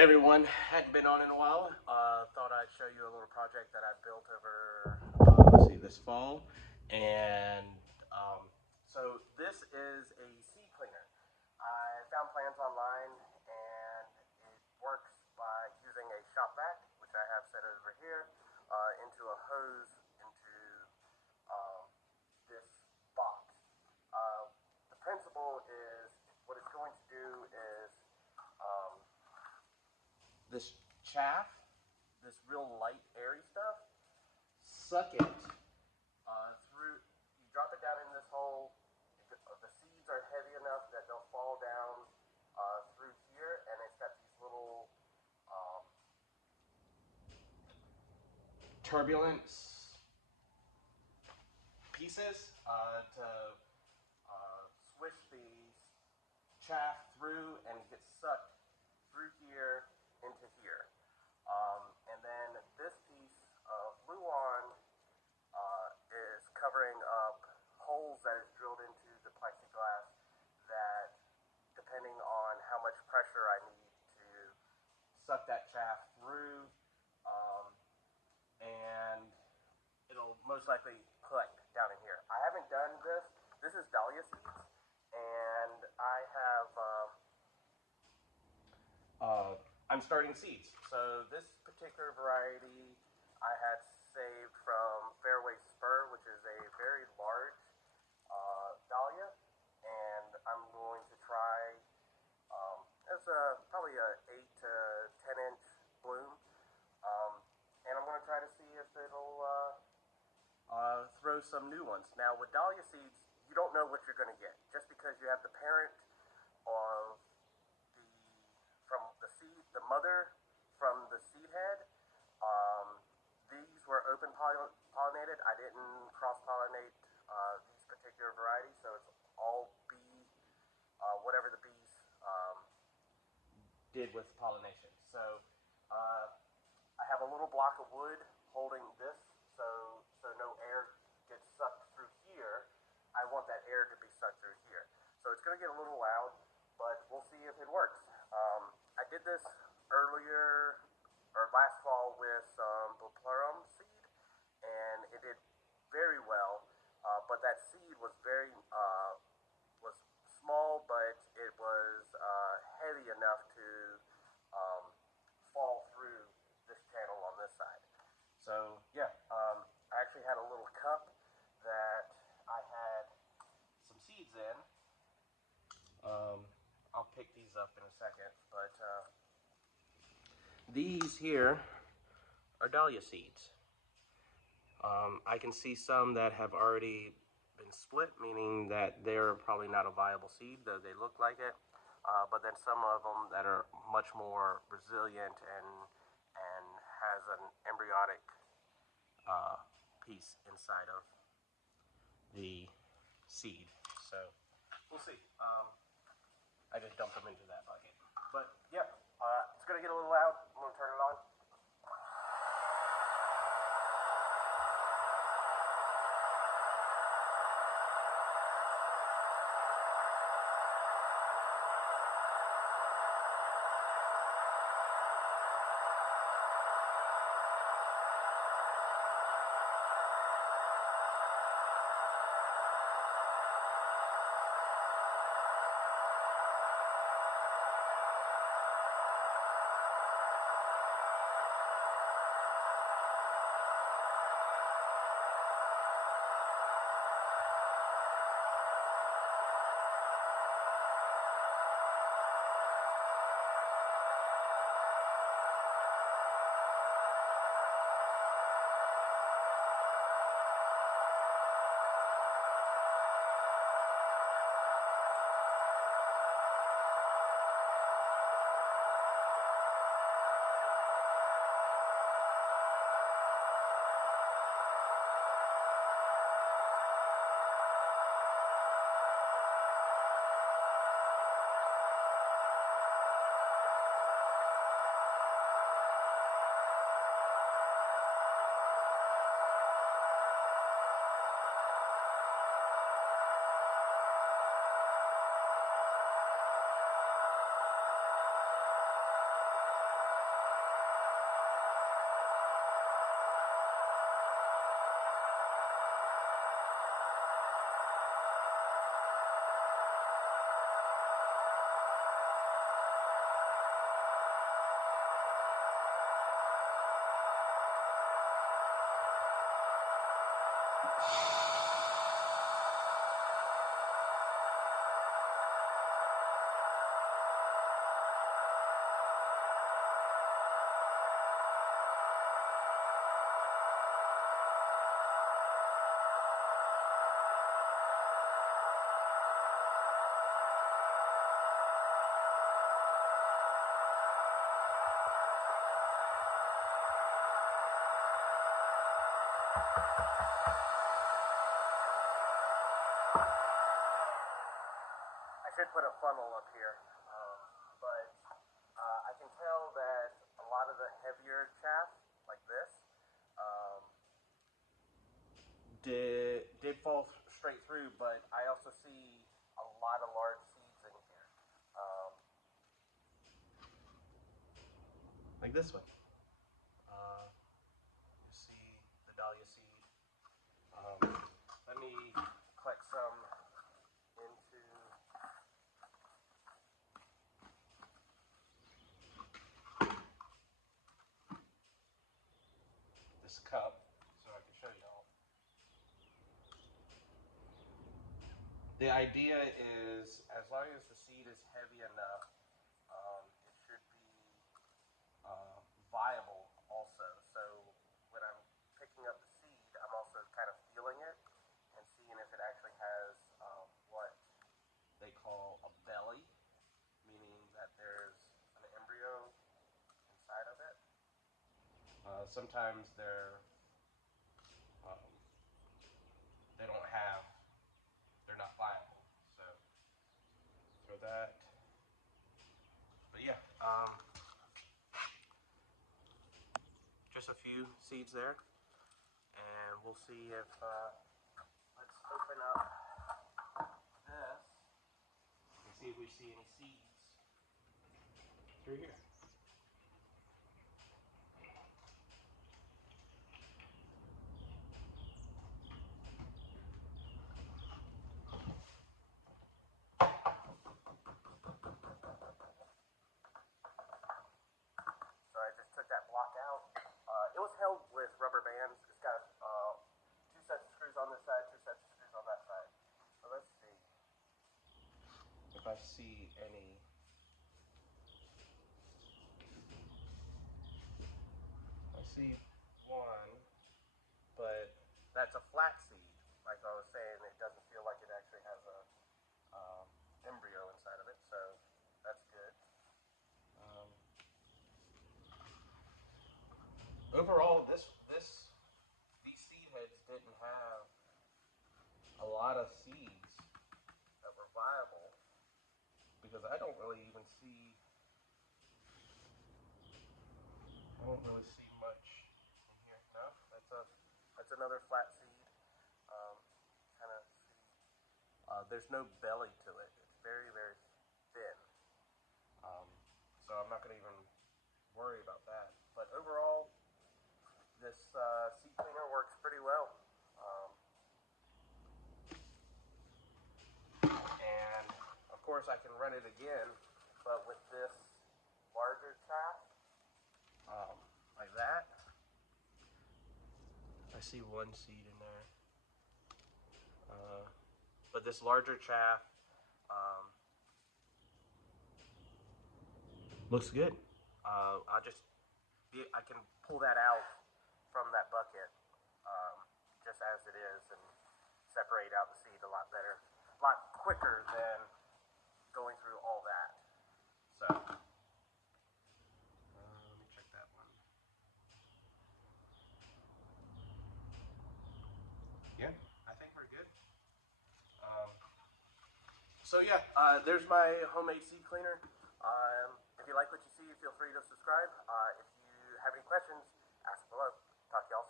Hey everyone, hadn't been on in a while. Thought I'd show you a little project that I built over, let's see, this fall. And so this is a seed cleaner. I found plans online and it works by using a shop vac, which I have set over here, into a hose into um, this box. Uh, the principle is what it's going to do is um, this chaff, this real light, airy stuff, suck it through. You drop it down in this hole. The seeds are heavy enough that they'll fall down through here, and it's got these little um, turbulence pieces to swish the chaff through, and it gets sucked through here into here. And then this piece of Luan is covering up holes that is drilled into the plexiglass that, depending on how much pressure I need to suck that chaff through, um, and it'll most likely collect down in here. I haven't done this. This is Dahlia seeds, and I'm starting seeds. So this particular variety I had saved from Fairway Spur, which is a very large dahlia, and I'm going to try. It's probably a 8 to 10 inch bloom, um, and I'm going to try to see if it'll throw some new ones. Now with dahlia seeds, you don't know what you're going to get just because you have the parent of the from the seed, the mother from the seed head. Um, these were open pollinated. I didn't cross pollinate these particular varieties, so it's all bee, whatever the bees did with pollination. So I have a little block of wood holding this, so no air gets sucked through here. I want that air to be sucked through here. So it's going to get a little loud, but we'll see if it works. I did this earlier or last fall with some Buplurum seed, and it did very well. But that seed was was small, but it was heavy enough to um, fall through this channel on this side. So yeah, I actually had a little cup that I had some seeds in. I'll pick these up in a second, but these here are dahlia seeds. I can see some that have already been split, meaning that they're probably not a viable seed, though they look like it. But then some of them that are much more resilient and has an embryonic piece inside of the seed. So we'll see. I just dumped them into that bucket. But yeah, it's gonna get a little loud. I'm gonna turn it on. I should put a funnel up here, but I can tell that a lot of the heavier chaff, like this, did fall straight through, but I also see a lot of large seeds in here, like this one. You see the dahlia seed. Let me collect some into this cup so I can show y'all. The idea is, as long as the seed is heavy enough, it should be viable also. So when I'm picking up the seed, I'm also kind of feeling it and seeing if it actually has what they call a belly, meaning that there's an embryo inside of it. Sometimes they don't have, they're not viable. So throw that. But yeah, just a few seeds there, and we'll see if let's open up this and see if we see any seeds through here. So I just took that block out. It was held with rubber bands. It's got 2 sets of screws on this side, 2 sets of screws on that side. So let's see if I see any. I see one, but that's a flat seed. Like I was saying, it doesn't feel like it actually has a embryo inside of it, so that's good. Overall, these seed heads didn't have a lot of seeds that were viable, because I don't really even see, much in here. No, that's another flat seed. Kind of see. There's no belly to it. It's very, very thin. So I'm not going to even worry about that. But overall, this seed cleaner works pretty well. And of course I can run it again, but with this larger chaff, like that. I see one seed in there. But this larger chaff looks good. I can pull that out from that bucket just as it is and separate out the seed a lot better, a lot quicker than going through all that. So let me check that one. Yeah, I think we're good. So yeah, there's my homemade seed cleaner. If you like what you see, feel free to subscribe. If you have any questions, ask below. Talk to y'all soon.